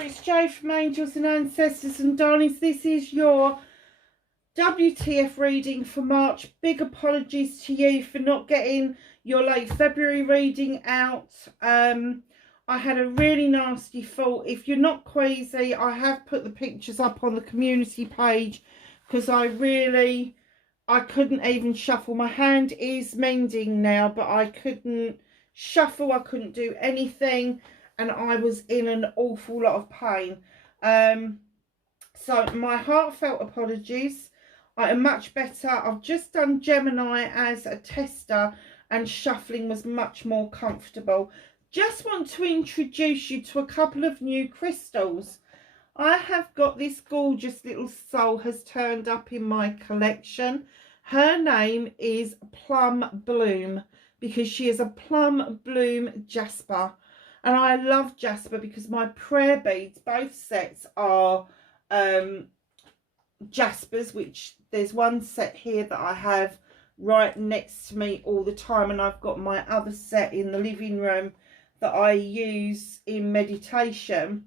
Libra, it's Jo from Angels and Ancestors and Darlings. This is your WTF reading for March. Big apologies to you for not getting your late February reading out. I had a really nasty fault. If you're not queasy, I have put the pictures up on the community page because I couldn't even shuffle. My hand is mending now, but I couldn't shuffle. I couldn't do anything. And I was in an awful lot of pain. So my heartfelt apologies. I am much better. I've just done Gemini as a tester and shuffling was much more comfortable. Just want to introduce you to a couple of new crystals. I have got this gorgeous little soul has turned up in my collection. Her name is Plum Bloom because she is a plum bloom jasper. And I love jasper because my prayer beads, both sets are jaspers, which there's one set here that I have right next to me all the time. And I've got my other set in the living room that I use in meditation.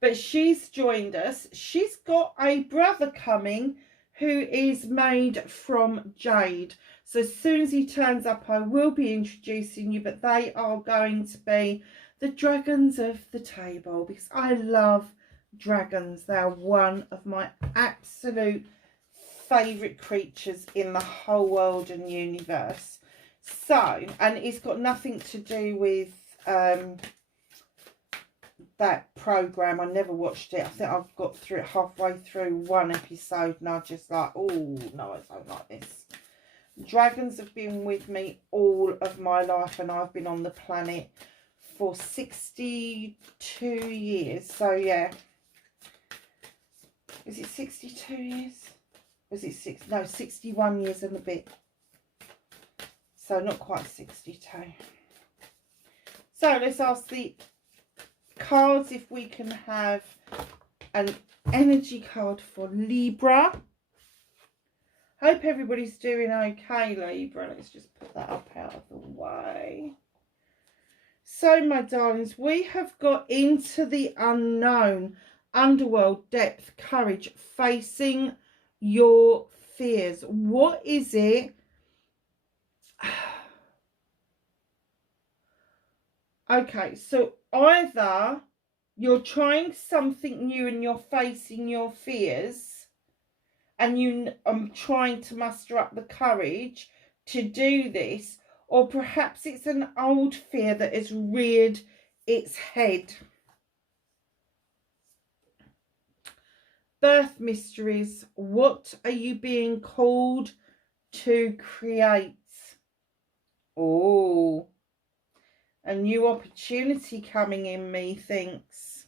But she's joined us. She's got a brother coming who is made from jade. So as soon as he turns up, I will be introducing you, but they are going to be the dragons of the table because I love dragons. They are one of my absolute favourite creatures in the whole world and universe. So, and it's got nothing to do with that program. I never watched it. I think I've got through it halfway through one episode and I just like, oh no, I don't like this. Dragons have been with me all of my life and I've been on the planet for 62 years. So yeah, is it 62 years? Was it 61 years and a bit. So not quite 62. So let's ask the cards if we can have an energy card for Libra. Hope everybody's doing okay, Libra. Let's just put that up out of the way. So, my darlings, we have got into the unknown, underworld, depth, courage, facing your fears. What is it? Okay, so either you're trying something new and you're facing your fears and you are trying to muster up the courage to do this, or perhaps it's an old fear that has reared its head. Birth mysteries. What are you being called to create? Oh, a new opportunity coming in, methinks.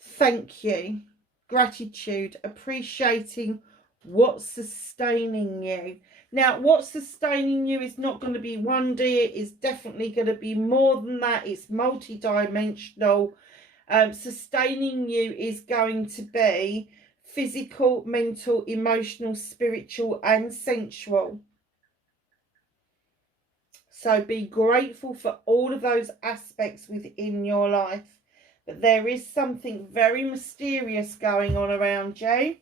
Thank you. Gratitude, appreciating what's sustaining you. Now, what's sustaining you is not going to be one day. It is definitely going to be more than that. It's multi-dimensional. Sustaining you is going to be physical, mental, emotional, spiritual, and sensual. So be grateful for all of those aspects within your life. But there is something very mysterious going on around you.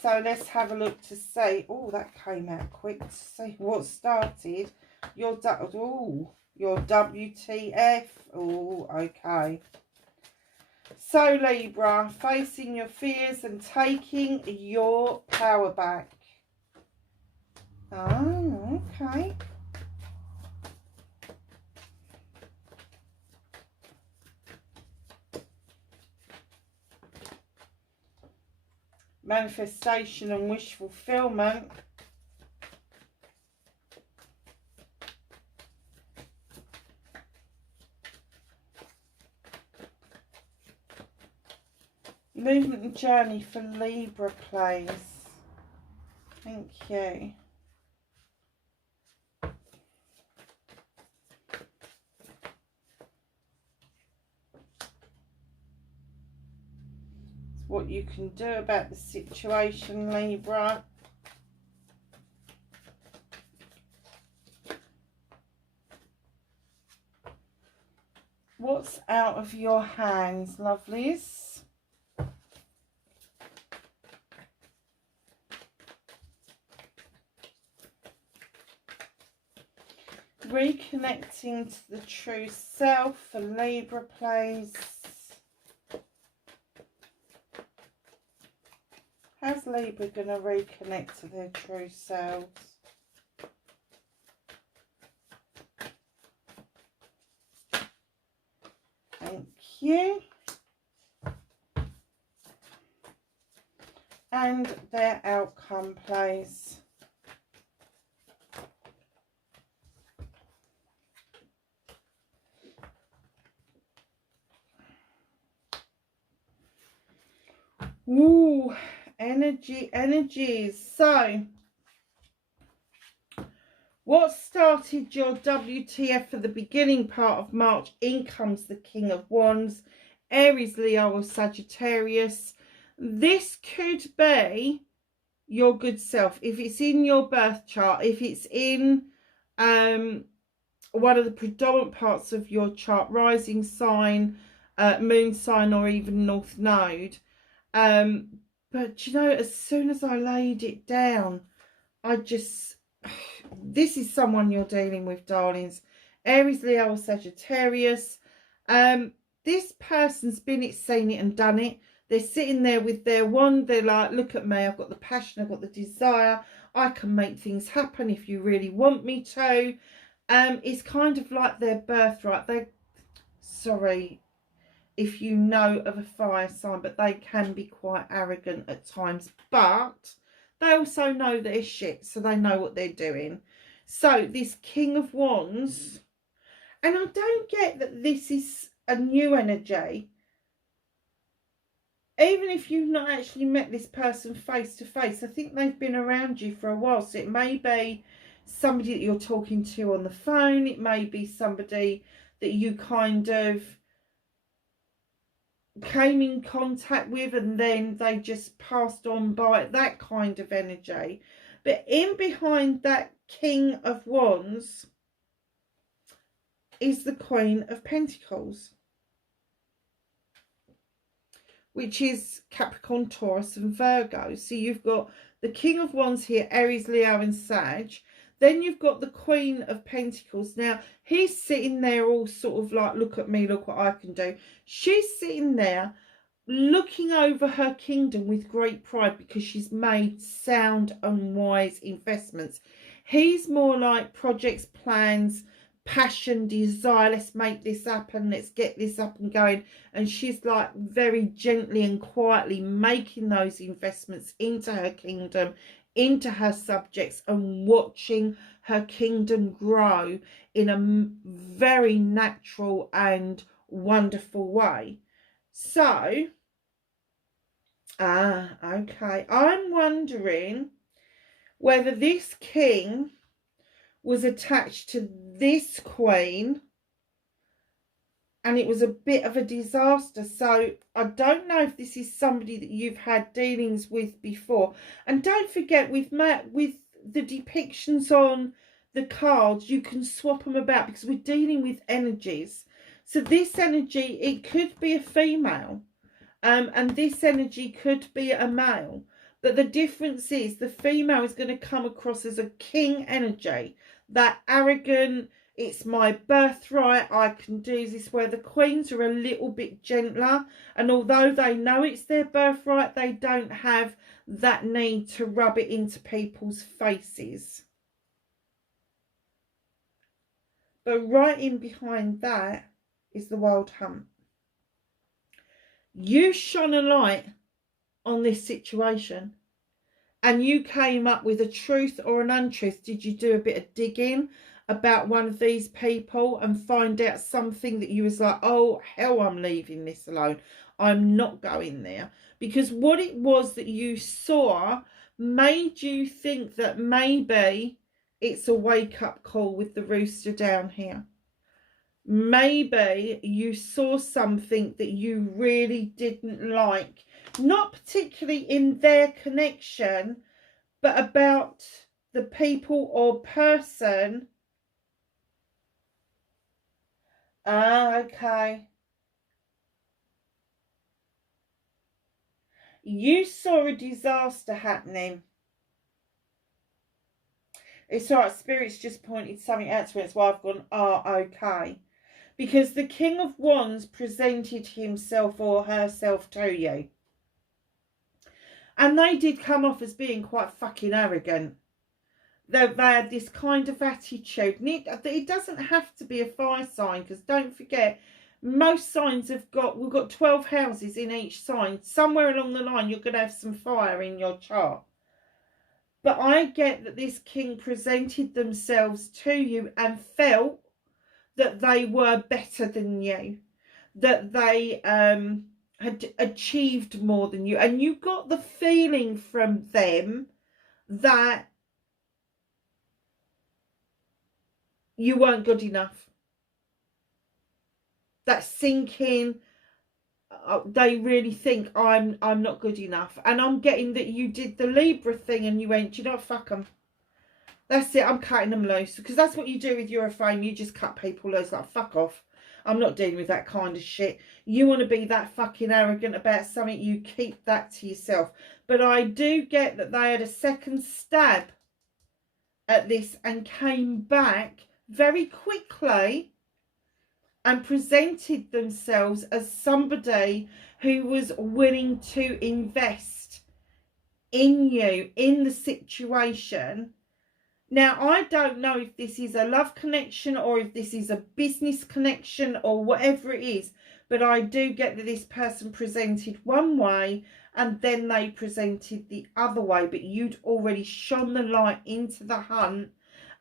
So let's have a look to see. Oh, that came out quick. To see what started. Your WTF. Oh, okay. So Libra, facing your fears and taking your power back. Oh, okay. Manifestation and wish fulfillment. Movement and journey for Libra, please. Thank you. What you can do about the situation, Libra. What's out of your hands, lovelies? Reconnecting to the true self for Libra, please. How's Libra going to reconnect to their true selves? Thank you. And their outcome, please. Ooh, energies. So, what started your WTF for the beginning part of March? In comes the King of Wands, Aries, Leo or Sagittarius. This could be your good self. If it's in your birth chart, if it's in one of the predominant parts of your chart, rising sign, moon sign, or even north node. But you know, as soon as I laid it down, this is someone you're dealing with, darlings. Aries, Leo or Sagittarius. This person's been it, seen it and done it. They're sitting there with their wand. They're like, look at me. I've got the passion. I've got the desire. I can make things happen if you really want me to. It's kind of like their birthright. Sorry if you know of a fire sign, but they can be quite arrogant at times. But they also know their shit, so they know what they're doing. So this King of Wands, and I don't get that this is a new energy. Even if you've not actually met this person face to face, I think they've been around you for a while. So it may be somebody that you're talking to on the phone. It may be somebody that you kind of came in contact with and then they just passed on by, that kind of energy. But in behind that King of Wands is the Queen of Pentacles, which is Capricorn, Taurus and Virgo. So you've got the King of Wands here, Aries, Leo and Sag. Then you've got the Queen of Pentacles. Now, he's sitting there all sort of like, look at me, look what I can do. She's sitting there looking over her kingdom with great pride because she's made sound and wise investments. He's more like projects, plans, passion, desire. Let's make this happen. Let's get this up and going. And she's like very gently and quietly making those investments into her kingdom, into her subjects, and watching her kingdom grow in a very natural and wonderful way. So, okay, I'm wondering whether this king was attached to this queen and it was a bit of a disaster. So I don't know if this is somebody that you've had dealings with before. And don't forget, with the depictions on the cards, you can swap them about because we're dealing with energies. So this energy, it could be a female, and this energy could be a male. But the difference is the female is going to come across as a king energy, that arrogant, it's my birthright, I can do this, where the queens are a little bit gentler. And although they know it's their birthright, they don't have that need to rub it into people's faces. But right in behind that is the Wild Hunt. You shone a light on this situation and you came up with a truth or an untruth. Did you do a bit of digging about one of these people and find out something that you was like, oh hell, I'm leaving this alone, I'm not going there? Because what it was that you saw made you think that maybe it's a wake-up call with the rooster down here. Maybe you saw something that you really didn't like, not particularly in their connection, but about the people or person. Okay. You saw a disaster happening. It's all right, Spirit's just pointed something out to me. That's why I've gone, oh, okay. Because the King of Wands presented himself or herself to you. And they did come off as being quite fucking arrogant. They had this kind of attitude. And it doesn't have to be a fire sign, because don't forget, most signs have got, we've got 12 houses in each sign. Somewhere along the line, you're going to have some fire in your chart. But I get that this king presented themselves to you and felt that they were better than you, that they had achieved more than you. And you got the feeling from them that you weren't good enough. That sinking, they really think I'm not good enough. And I'm getting that you did the Libra thing and you went, you know what, fuck them. That's it, I'm cutting them loose. Because that's what you do with your frame. You just cut people loose, like, fuck off. I'm not dealing with that kind of shit. You want to be that fucking arrogant about something, you keep that to yourself. But I do get that they had a second stab at this and came back very quickly and presented themselves as somebody who was willing to invest in you, in the situation. Now, I don't know if this is a love connection or if this is a business connection or whatever it is, but I do get that this person presented one way and then they presented the other way, but you'd already shone the light into the hunt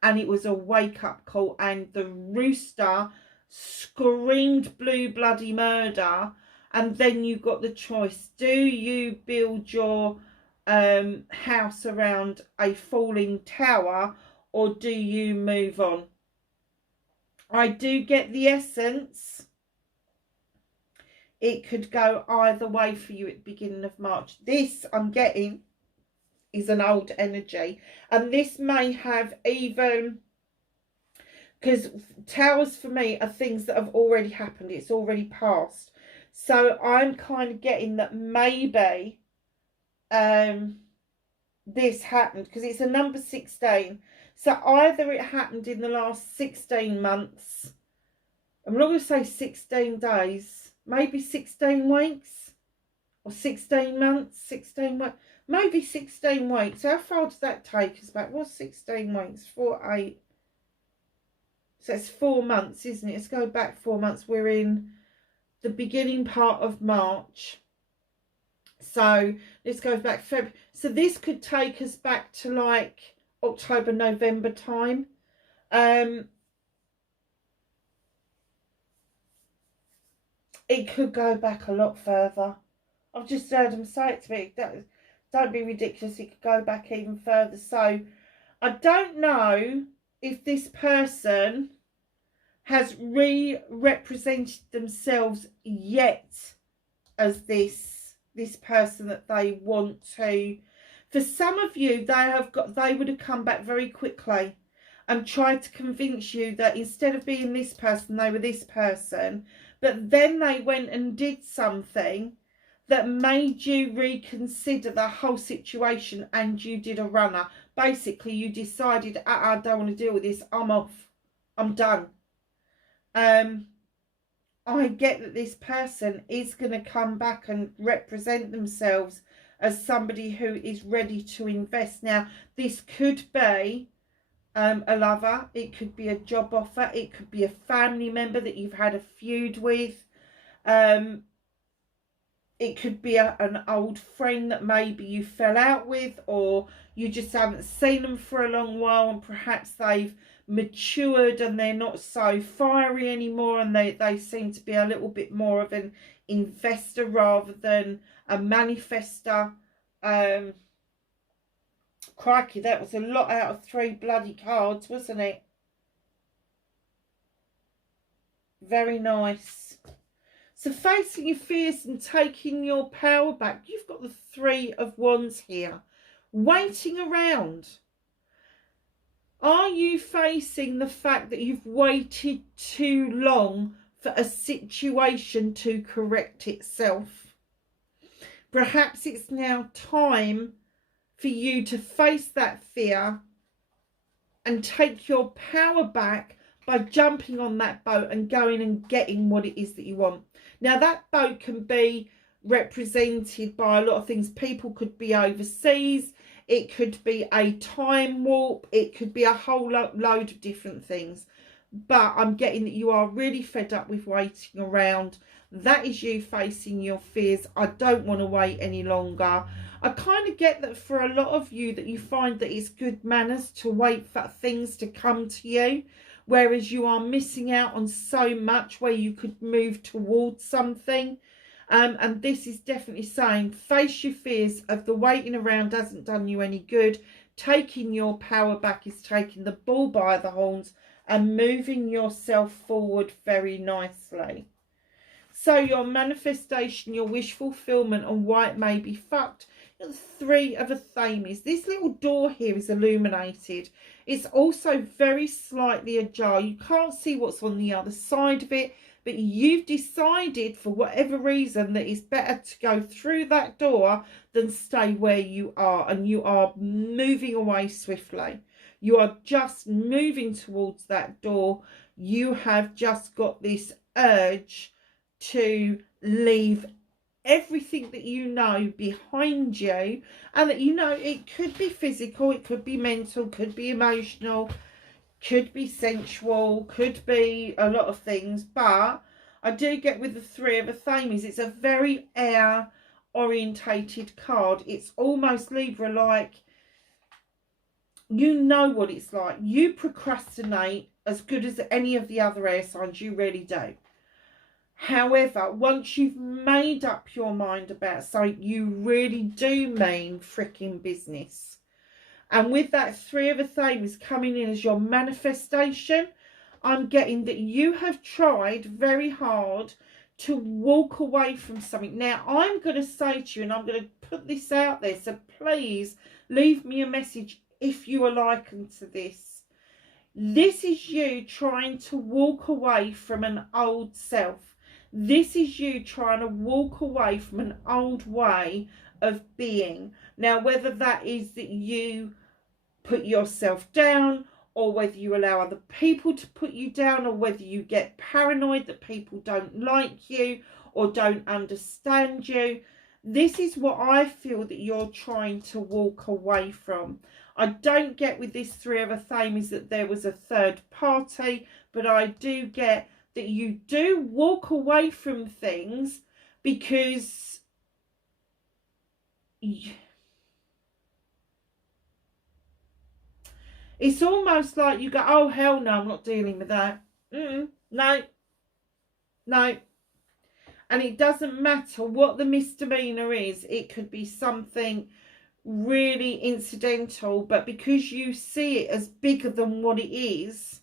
and it was a wake-up call, and the rooster screamed blue bloody murder, and then you got the choice. Do you build your house around a falling tower, or do you move on? I do get the essence. It could go either way for you at the beginning of March. This I'm getting is an old energy, and this may have even, because towers for me are things that have already happened, it's already passed. So I'm kind of getting that maybe this happened, because it's a number 16. So either it happened in the last 16 months, I'm not going to say 16 days, maybe 16 weeks, or 16 months, 16 weeks, maybe 16 weeks. How far does that take us back? What's 16 weeks? 4, 8. So it's 4 months, isn't it? Let's go back 4 months. We're in the beginning part of March. So this goes back February. So this could take us back to like October, November time. It could go back a lot further. I've just heard them say it to me. Don't be ridiculous. It could go back even further. So I don't know if this person has re-represented themselves yet as this person that they want to. For some of you, they would have come back very quickly and tried to convince you that instead of being this person, they were this person. But then they went and did something that made you reconsider the whole situation, and you did a runner. Basically, you decided, I don't want to deal with this. I'm off. I'm done. I get that this person is going to come back and represent themselves as somebody who is ready to invest. Now, this could be a lover. It could be a job offer. It could be a family member that you've had a feud with. It could be an old friend that maybe you fell out with, or you just haven't seen them for a long while, and perhaps they've matured and they're not so fiery anymore, and they seem to be a little bit more of an investor rather than a manifester. Crikey, that was a lot out of 3 bloody cards, wasn't it? Very nice. So facing your fears and taking your power back. You've got the 3 of Wands here. Waiting around. Are you facing the fact that you've waited too long for a situation to correct itself? Perhaps it's now time for you to face that fear and take your power back by jumping on that boat and going and getting what it is that you want. Now, that boat can be represented by a lot of things. People could be overseas. It could be a time warp. It could be a whole load of different things. But I'm getting that you are really fed up with waiting around. That is you facing your fears. I don't want to wait any longer. I kind of get that for a lot of you, that you find that it's good manners to wait for things to come to you, whereas you are missing out on so much where you could move towards something. And this is definitely saying face your fears of the waiting around hasn't done you any good. Taking your power back is taking the bull by the horns and moving yourself forward very nicely. So your manifestation, your wish fulfillment, and why it may be fucked. The Three of Affirmations. This little door here is illuminated. It's also very slightly ajar. You can't see what's on the other side of it, but you've decided for whatever reason that it's better to go through that door than stay where you are, and you are moving away swiftly. You are just moving towards that door. You have just got this urge to leave everything that you know behind you, and that you know it could be physical, it could be mental, could be emotional, could be sensual, could be a lot of things. But I do get with the Three of Affirmations, it's a very air orientated card. It's almost Libra like. You know what it's like. You procrastinate as good as any of the other air signs, you really do. However, once you've made up your mind about something, you really do mean freaking business. And with that Three of Affirmations coming in as your manifestation, I'm getting that you have tried very hard to walk away from something. Now, I'm going to say to you, and I'm going to put this out there, so please leave me a message if you are likened to this. This is you trying to walk away from an old self. This is you trying to walk away from an old way of being. Now, whether that is that you put yourself down, or whether you allow other people to put you down, or whether you get paranoid that people don't like you or don't understand you, this is what I feel that you're trying to walk away from. I don't get with this Three of Affirmations that there was a third party, but I do get that you do walk away from things because it's almost like you go, oh hell no, I'm not dealing with that. No. And it doesn't matter what the misdemeanor is. It could be something really incidental, but because you see it as bigger than what it is,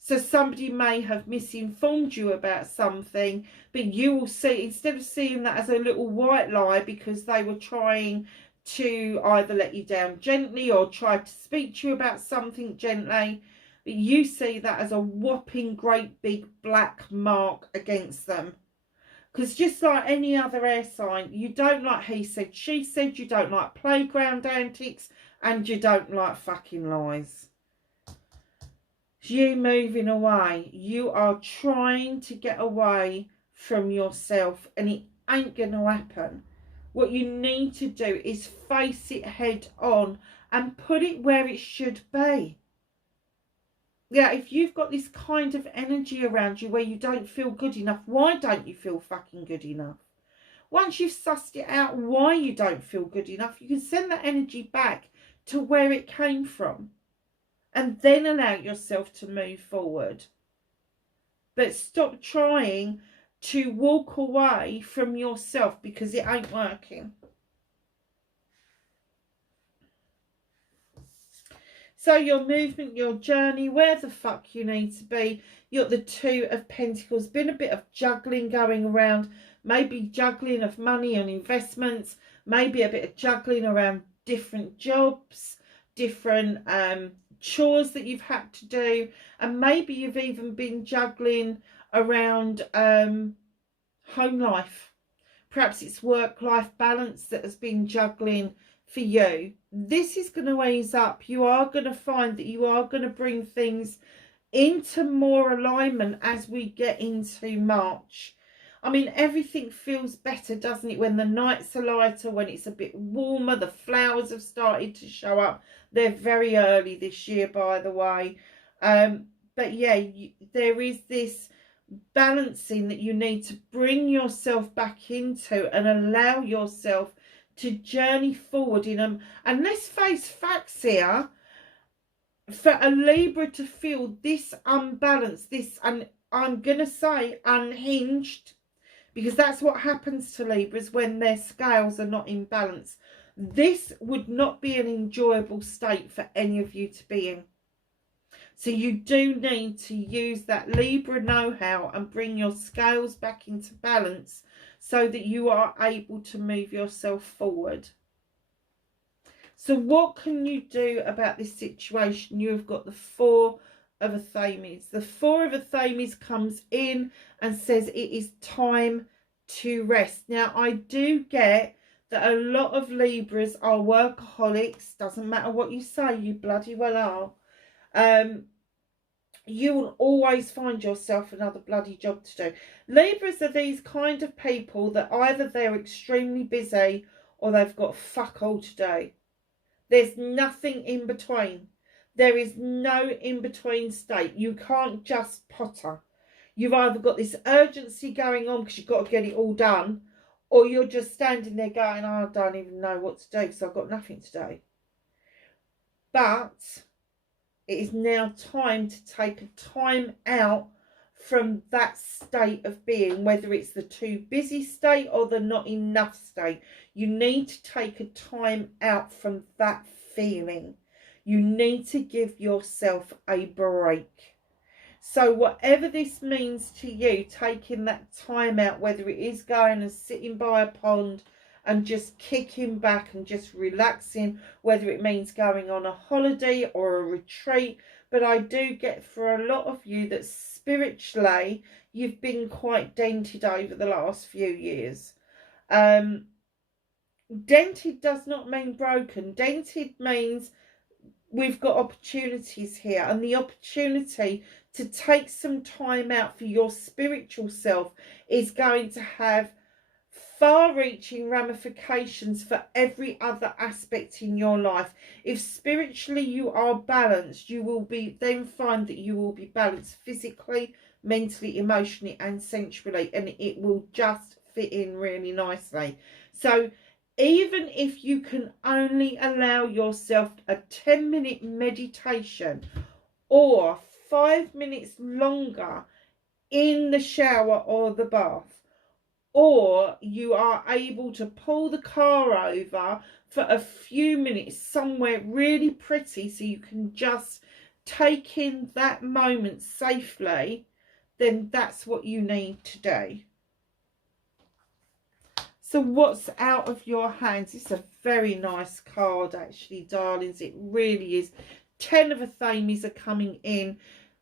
so somebody may have misinformed you about something, but you will see, instead of seeing that as a little white lie because they were trying to either let you down gently or try to speak to you about something gently, but you see that as a whopping great big black mark against them. Because just like any other air sign, you don't like he said, she said, you don't like playground antics, and you don't like fucking lies. You moving away. You are trying to get away from yourself, and it ain't going to happen. What you need to do is face it head on and put it where it should be. Yeah, if you've got this kind of energy around you where you don't feel good enough, why don't you feel fucking good enough? Once you've sussed it out why you don't feel good enough, you can send that energy back to where it came from and then allow yourself to move forward. But stop trying to walk away from yourself because it ain't working. So your movement, your journey, where the fuck you need to be. You're the Two of Pentacles. Been a bit of juggling going around. Maybe juggling of money and investments. Maybe a bit of juggling around different jobs. Different chores that you've had to do. And maybe you've even been juggling around home life. Perhaps it's work-life balance that has been juggling for you. This is going to ease up. You are going to find that you are going to bring things into more alignment as we get into March. I mean, everything feels better, doesn't it, when the nights are lighter, when it's a bit warmer, the flowers have started to show up. They're very early this year, by the way. But yeah, there is this balancing that you need to bring yourself back into and allow yourself to journey forward in them. And let's face facts here, for a Libra to feel this unbalanced, this, and I'm going to say unhinged, because that's what happens to Libras when their scales are not in balance. This would not be an enjoyable state for any of you to be in. So you do need to use that Libra know-how and bring your scales back into balance so that you are able to move yourself forward. So what can you do about this situation? You have got the Four of Affirmations. The Four of Affirmations comes in and says it is time to rest. Now, I do get that a lot of Libras are workaholics. Doesn't matter what you say, you bloody well are. You will always find yourself another bloody job to do. Libras are these kind of people that either they're extremely busy or they've got fuck all to do. There's nothing in between. There is no in-between state. You can't just potter. You've either got this urgency going on because you've got to get it all done, or you're just standing there going, oh, I don't even know what to do because I've got nothing to do. But it is now time to take a time out from that state of being, whether it's the too busy state or the not enough state. You need to take a time out from that feeling. You need to give yourself a break. So whatever this means to you, taking that time out, whether it is going and sitting by a pond and just kicking back and just relaxing, whether it means going on a holiday or a retreat. But I do get for a lot of you that spiritually you've been quite dented over the last few years. Dented does not mean broken. Dented means we've got opportunities here, and the opportunity to take some time out for your spiritual self is going to have far-reaching ramifications for every other aspect in your life. If spiritually you are balanced, you will then find that you will be balanced physically, mentally, emotionally and sensually, and it will just fit in really nicely. So even if you can only allow yourself a 10-minute meditation or 5 minutes longer in the shower or the bath, or you are able to pull the car over for a few minutes somewhere really pretty so you can just take in that moment safely, then that's what you need to do. So what's out of your hands? It's a very nice card, actually, darlings. It really is. 10 of Affirmations are coming in.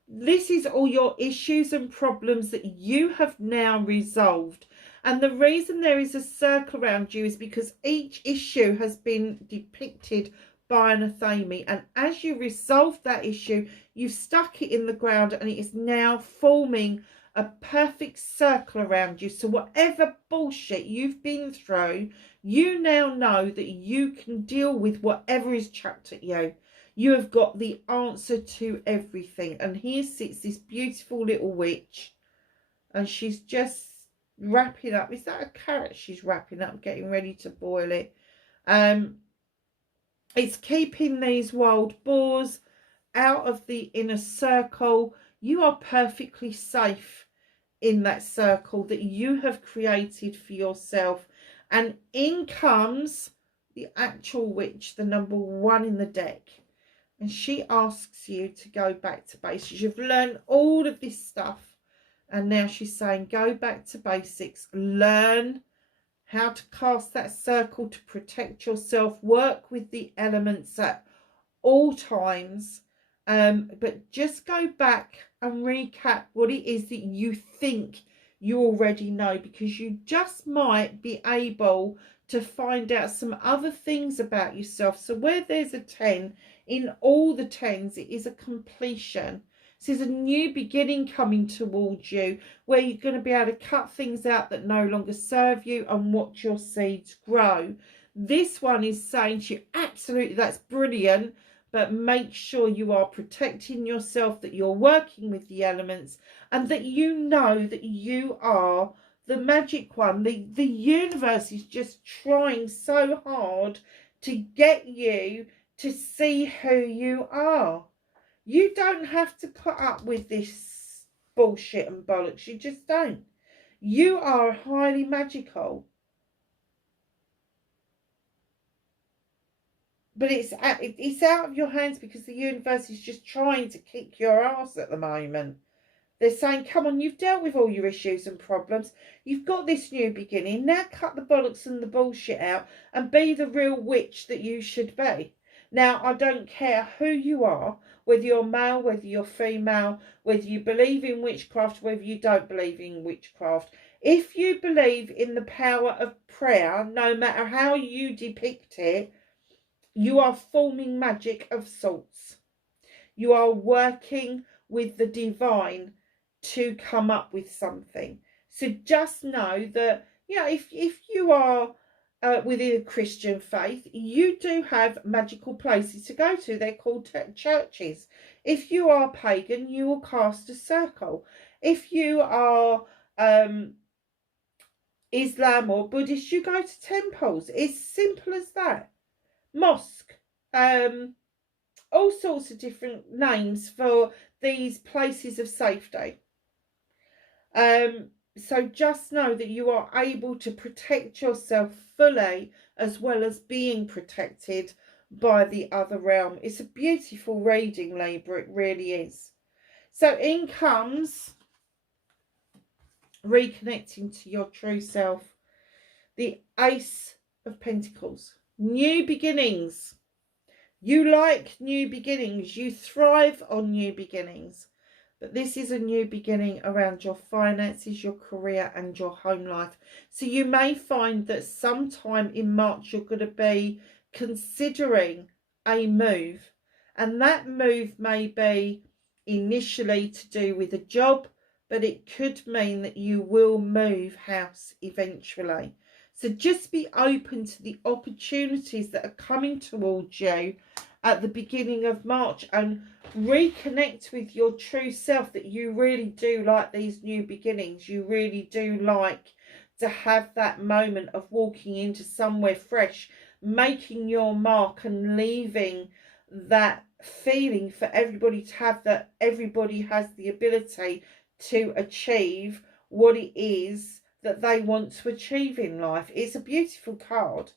This is all your issues and problems that you have now resolved. And the reason there is a circle around you is because each issue has been depicted by an Affirmation. And as you resolve that issue, you've stuck it in the ground and it is now forming a perfect circle around you. So whatever bullshit you've been through, you now know that you can deal with whatever is chucked at you. You have got the answer to everything. And here sits this beautiful little witch, and she's just wrapping up. Is that a carrot she's wrapping up, getting ready to boil it? It's keeping these wild boars out of the inner circle. You are perfectly safe in that circle that you have created for yourself. And in comes the actual witch, the number 1 in the deck. And she asks you to go back to basics. You've learned all of this stuff. And now she's saying, go back to basics. Learn how to cast that circle to protect yourself. Work with the elements at all times. But just go back and recap what it is that you think you already know, because you just might be able to find out some other things about yourself. So where there's a 10, in all the 10s, it is a completion. So there's a new beginning coming towards you, where you're going to be able to cut things out that no longer serve you and watch your seeds grow. This one is saying to you, absolutely, that's brilliant, but make sure you are protecting yourself, that you're working with the elements, and that you know that you are the magic one. The universe is just trying so hard to get you to see who you are. You don't have to put up with this bullshit and bollocks. You just don't. You are highly magical. But it's out of your hands, because the universe is just trying to kick your ass at the moment. They're saying, come on, you've dealt with all your issues and problems. You've got this new beginning. Now cut the bollocks and the bullshit out and be the real witch that you should be. Now, I don't care who you are, whether you're male, whether you're female, whether you believe in witchcraft, whether you don't believe in witchcraft. If you believe in the power of prayer, no matter how you depict it, you are forming magic of sorts. You are working with the divine to come up with something. So just know that, you know, if you are within a Christian faith, you do have magical places to go to. They're called churches. If you are pagan, you will cast a circle. If you are Islam or Buddhist, you go to temples. It's simple as that. Mosque, all sorts of different names for these places of safety. So just know that you are able to protect yourself fully, as well as being protected by the other realm. It's a beautiful reading, Libra, it really is. So in comes reconnecting to your true self, the Ace of Pentacles. New beginnings. You like new beginnings. You thrive on new beginnings. But this is a new beginning around your finances, your career and your home life. So you may find that sometime in March you're going to be considering a move. And that move may be initially to do with a job, but it could mean that you will move house eventually. So just be open to the opportunities that are coming towards you at the beginning of March, and reconnect with your true self, that you really do like these new beginnings. You really do like to have that moment of walking into somewhere fresh, making your mark and leaving that feeling for everybody to have, that everybody has the ability to achieve what it is that they want to achieve in life. It's a beautiful card.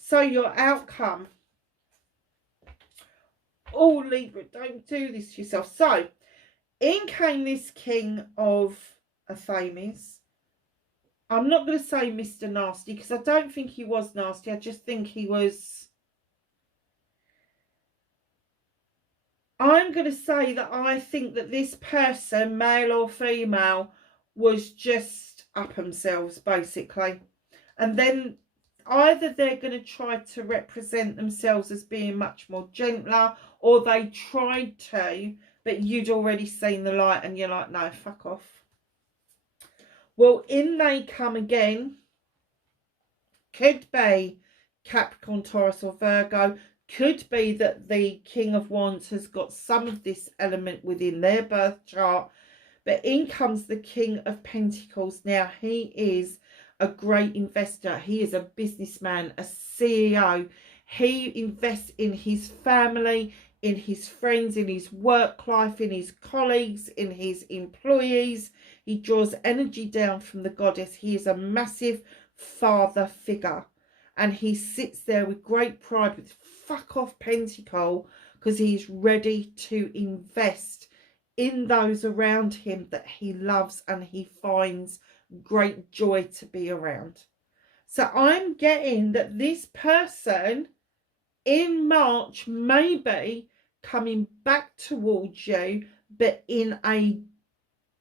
So your outcome. Oh, Libra, don't do this to yourself. So in came this King of Affirmations. I'm not going to say Mr. Nasty, because I don't think he was nasty. I just think he was... I'm going to say that I think that this person, male or female, was just up themselves, basically. And then either they're going to try to represent themselves as being much more gentler, or they tried to, but you'd already seen the light and you're like, no, fuck off. Well, in they come again. Could be Capricorn, Taurus or Virgo. Could be that the King of Wands has got some of this element within their birth chart. But in comes the King of Pentacles. Now, he is a great investor. He is a businessman, a CEO. He invests in his family, in his friends, in his work life, in his colleagues, in his employees. He draws energy down from the goddess. He is a massive father figure. And he sits there with great pride with fuck off pentacle, because he's ready to invest in those around him that he loves and he finds great joy to be around. So I'm getting that this person in March may be coming back towards you, but in a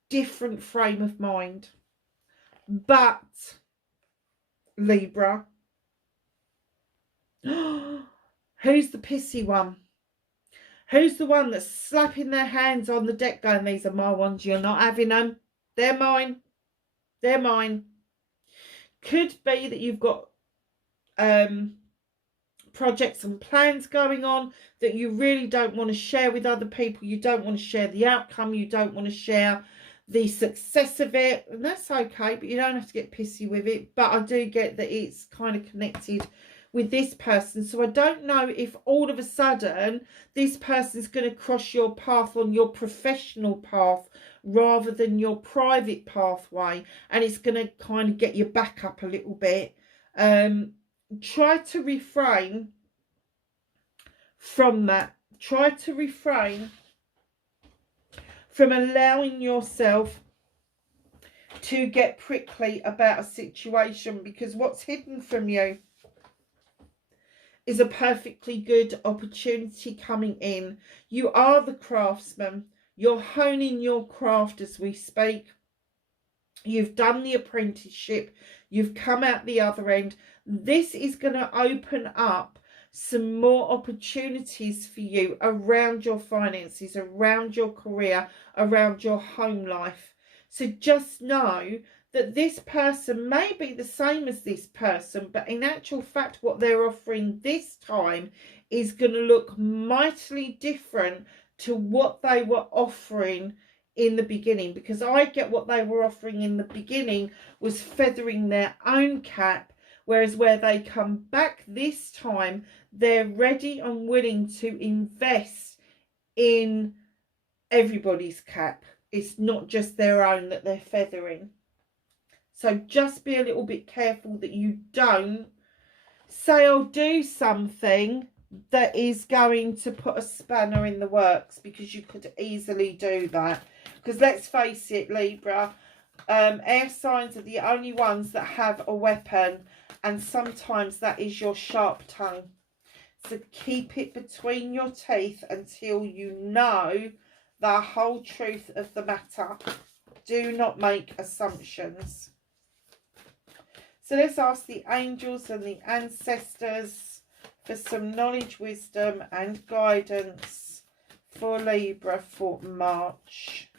different frame of mind. But, Libra, who's the pissy one? Who's the one that's slapping their hands on the deck going, these are my ones, you're not having them. They're mine. They're mine. Could be that you've got projects and plans going on that you really don't want to share with other people. You don't want to share the outcome. You don't want to share the success of it. And that's okay, but you don't have to get pissy with it. But I do get that it's kind of connected with this person. So I don't know if all of a sudden this person's going to cross your path on your professional path rather than your private pathway, and it's going to kind of get your back up a little bit. Try to refrain from that. Try to refrain from allowing yourself to get prickly about a situation, because what's hidden from you is a perfectly good opportunity coming in. You are the craftsman. You're honing your craft as we speak. You've done the apprenticeship. You've come out the other end. This is going to open up some more opportunities for you around your finances, around your career, around your home life. So just know that this person may be the same as this person, but in actual fact, what they're offering this time is going to look mightily different to what they were offering in the beginning, because I get what they were offering in the beginning was feathering their own cap, whereas where they come back this time, they're ready and willing to invest in everybody's cap. It's not just their own that they're feathering. So just be a little bit careful that you don't say or do something that is going to put a spanner in the works, because you could easily do that. Because let's face it, Libra, air signs are the only ones that have a weapon, and sometimes that is your sharp tongue. So keep it between your teeth until you know the whole truth of the matter. Do not make assumptions. So let's ask the angels and the ancestors for some knowledge, wisdom and guidance for Libra for March.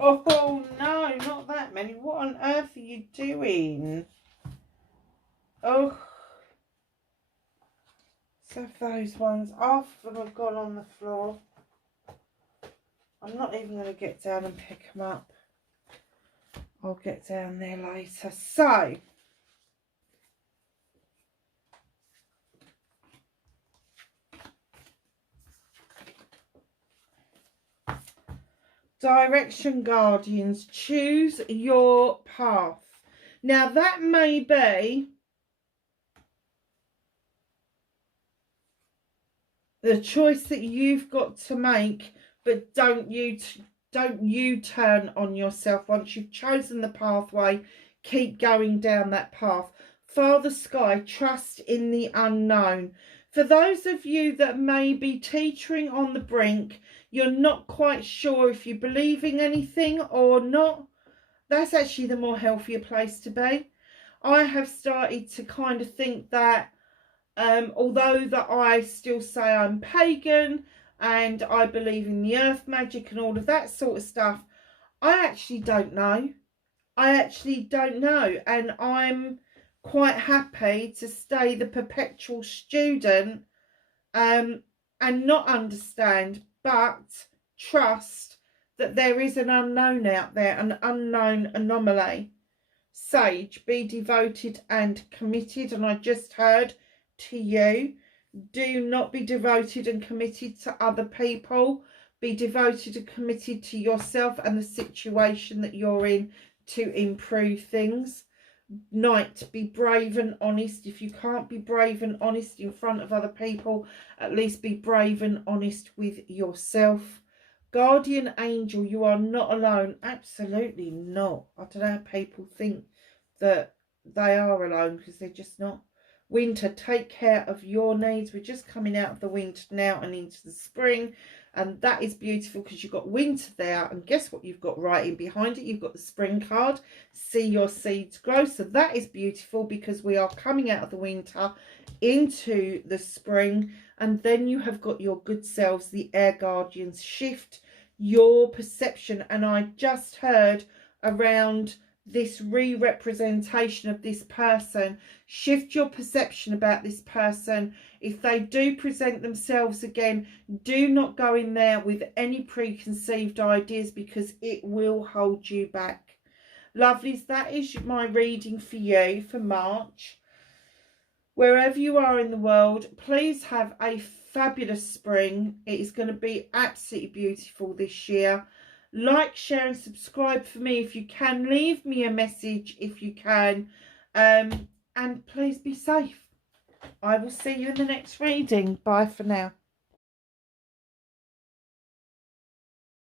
Oh no, not that many. What on earth are you doing? Oh, so those ones, half of them have gone on the floor. I'm not even going to get down and pick them up. I'll get down there later. So, direction guardians, choose your path. Now that may be the choice that you've got to make, but don't you turn on yourself. Once you've chosen the pathway, keep going down that path. Father Sky, trust in the unknown. For those of you that may be teetering on the brink, you're not quite sure if you believe in anything or not, that's actually the more healthier place to be. I have started to kind of think that although that I still say I'm pagan and I believe in the earth magic and all of that sort of stuff, I actually don't know. I actually don't know. And I'm quite happy to stay the perpetual student and not understand, but trust that there is an unknown out there, an unknown anomaly. Sage, be devoted and committed. And I just heard to you, do not be devoted and committed to other people. Be devoted and committed to yourself and the situation that you're in to improve things. Knight, be brave and honest. If you can't be brave and honest in front of other people, at least be brave and honest with yourself. Guardian angel, you are not alone. Absolutely not. I don't know how people think that they are alone, because they're just not. Winter, take care of your needs. We're just coming out of the winter now and into the spring, and that is beautiful because you've got winter there, and guess what you've got right in behind it? You've got the spring card. See your seeds grow. So that is beautiful because we are coming out of the winter into the spring, and then you have got your good selves, the air guardians. Shift your perception, and I just heard around this re-representation of this person. Shift your perception about this person. If they do present themselves again, do not go in there with any preconceived ideas, because it will hold you back. Lovelies, that is my reading for you for March. Wherever you are in the world, please have a fabulous spring. It is going to be absolutely beautiful this year. Like, share and subscribe for me if you can. Leave me a message if you can. And please be safe. I will see you in the next reading. Bye for now.